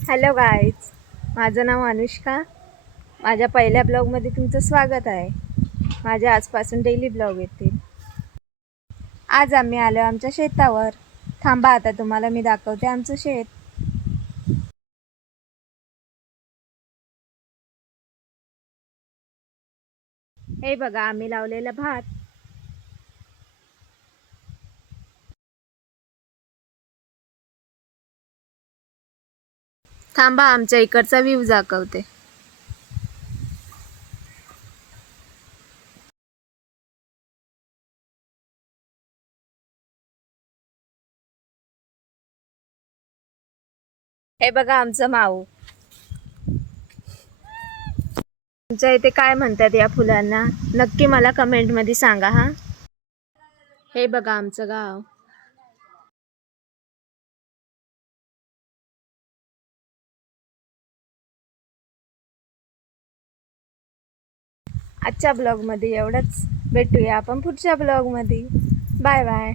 Hello guys, माझं नाव अनुष्का. माझ्या पहिल्या ब्लॉगमध्ये तुमचं स्वागत आहे. माझ्या आजपासून डेली ब्लॉग येतील. आज आम्ही आलो आमच्या शेतावर. थांबा, आता तुम्हाला मी दाखवते आमचं शेत. हे बघा, आम्ही लावलेला भात. थांबा, आमच्या इकडचा व्ह्यू दाखवते. हे बघा आमचं माऊ. तुमच्या इथे काय म्हणतात या फुलांना, नक्की मला कमेंटमध्ये सांगा हा. हे बघा आमचं गाव. आजच्या ब्लॉगमध्ये एवढंच. भेटूया आपण पुढच्या ब्लॉगमध्ये. Bye bye.